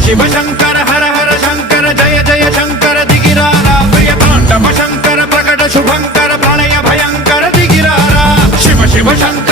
शिव शंकर हर हर शंकर जय जय शंकर दिगिरारा प्रिय तांडव शंकर प्रकट शुभंकर प्रणय भयंकर दिगिरारा शिव शिव शंकर